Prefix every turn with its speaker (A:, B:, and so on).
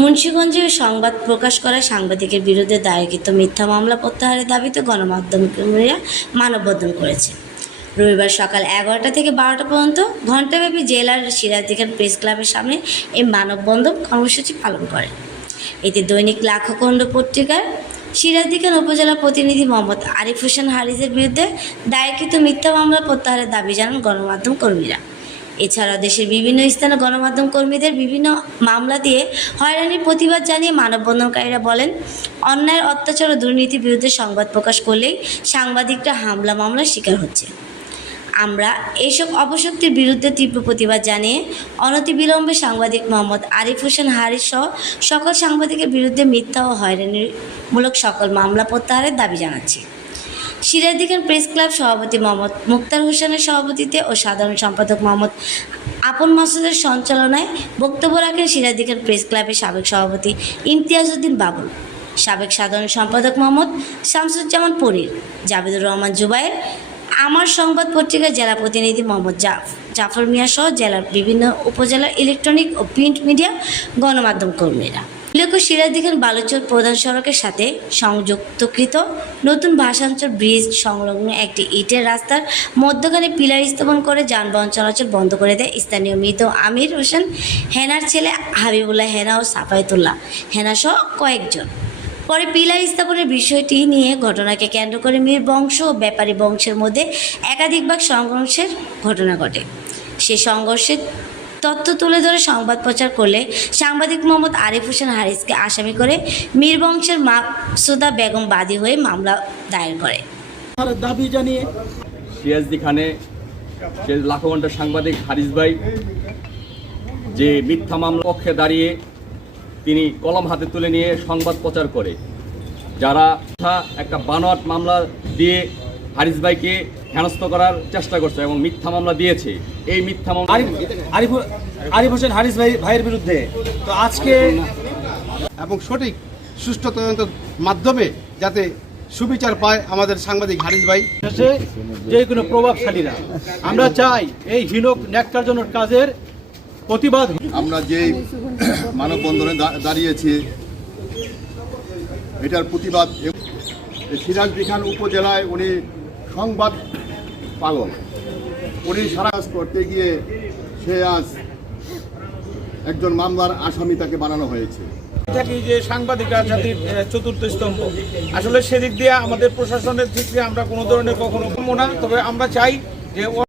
A: মুন্সিগঞ্জে সংবাদ প্রকাশ করা সাংবাদিকের বিরুদ্ধে দায়েরকৃত মিথ্যা মামলা প্রত্যাহারের দাবিতে গণমাধ্যম কর্মীরা মানববন্ধন করেছে। রবিবার সকাল এগারোটা থেকে বারোটা পর্যন্ত ঘণ্টাব্যাপী জেলার সিরাজদিঘাট প্রেস ক্লাবের সামনে এই মানববন্ধন কর্মসূচি পালন করে। এতে দৈনিক লাখখণ্ড পত্রিকার সিরাজদিঘাট উপজেলা প্রতিনিধি মোহাম্মদ আরিফ হোসেন হারিজের বিরুদ্ধে দায়েরকৃত মিথ্যা মামলা প্রত্যাহারের দাবি জানান গণমাধ্যম কর্মীরা। এছাড়া দেশের বিভিন্ন স্থানে গণমাধ্যম কর্মীদের বিভিন্ন মামলা দিয়ে হয়রানির প্রতিবাদ জানিয়ে মানববন্ধনকারীরা বলেন, অন্যায়ের অত্যাচার ও দুর্নীতির বিরুদ্ধে সংবাদ প্রকাশ করলেই সাংবাদিকরা হামলা মামলার শিকার হচ্ছে। আমরা এইসব অপশক্তির বিরুদ্ধে তীব্র প্রতিবাদ জানিয়ে অনতিবিলম্বে সাংবাদিক মোহাম্মদ আরিফ হোসেন হারিস সহ সকল সাংবাদিকের বিরুদ্ধে মিথ্যা ও হয়রানিমূলক সকল মামলা প্রত্যাহারের দাবি জানাচ্ছি। সিরাজদিখান প্রেস ক্লাব সভাপতি মোহাম্মদ মুক্তার হোসেনের সভাপতিত্বে ও সাধারণ সম্পাদক মোহাম্মদ আপন মাসুদের সঞ্চালনায় বক্তব্য রাখেন সিরাজদিখান প্রেস ক্লাবের সাবেক সভাপতি ইমতিয়াজ উদ্দিন বাবুল, সাবেক সাধারণ সম্পাদক মোহাম্মদ শামসুজ্জামান পরীর, জাবেদুর রহমান জুবাইর আমার সংবাদ পত্রিকার জেলা প্রতিনিধি মোহাম্মদ জাফ, জাফর মিয়া সহ জেলার বিভিন্ন উপজেলার ইলেকট্রনিক ও প্রিন্ট মিডিয়া গণমাধ্যম কর্মীরা। উল্লেখ্য সিরাজদিখান বালুচর প্রধান সড়কের সাথে সংযুক্তকৃত নতুন ভাষাঞ্চল ব্রিজ সংলগ্ন একটি ইটের রাস্তার মধ্যখানে পিলার স্থাপন করে যানবাহন চলাচল বন্ধ করে দেয় স্থানীয় মৃত আমির হোসেন, হেনার ছেলে হাবিবুল্লাহ হেনা ও সাফায়েতুল্লাহ। হেনা সহ কয়েকজন। পরে পিলার স্থাপনের বিষয়টি নিয়ে ঘটনাকে কেন্দ্র করে মীর বংশ ও ব্যাপারী বংশের মধ্যে একাধিকবার সংঘর্ষের ঘটনা ঘটে। সে সংঘর্ষের তথ্য তুলে ধরে সংবাদ প্রচার করলে সাংবাদিক মোহাম্মদ আরিফ হোসেন হারিসকে আসামি করে মীর বংশের মাকসুদা বেগম বাদী হয়ে মামলা দায়ের করে।
B: দাবি জানিয়ে
C: সিরাজদি খানে সে লাখো ঘণ্টা সাংবাদিক হারিস ভাই যে মিথ্যা মামলা পক্ষে দাঁড়িয়ে তিনি কলম হাতে তুলে নিয়ে সংবাদ প্রচার করে। যারা একটা বানোয়াট মামলা দিয়ে হারিস ভাইকে হেনস্থ করার চেষ্টা করছে এবং মিথ্যা মামলা দিয়েছে। এই মিথ্যা মামলা
B: আরিফ হোসেন হারিস ভাই ভাইয়ের বিরুদ্ধে। তো আজকে
D: এবং সঠিক সুষ্ঠু তদন্তের মাধ্যমে যাতে সুবিচার পায় আমাদের সাংবাদিক হারিস ভাই।
B: যে কোনো প্রভাবশালীরা আমরা চাই এই হীনক ন্যাক্কারজনক কাজের প্রতিবাদ
E: আমরা যে মানববন্ধনে দাঁড়িয়েছি এটার প্রতিবাদ সিরাজ বিখান উপজেলায় উনি সংবাদ পাগল উনি সারা করতে গিয়ে সে আজ একজন মামলার আসামি তাকে বানানো হয়েছে।
F: থাকি যে সাংবাদিকরা জাতির চতুর্থ স্তম্ভ? আসলে সেদিক দিয়ে আমাদের প্রশাসনের দিক দিয়ে আমরা কোনো ধরনের কখনো না, তবে আমরা চাই যে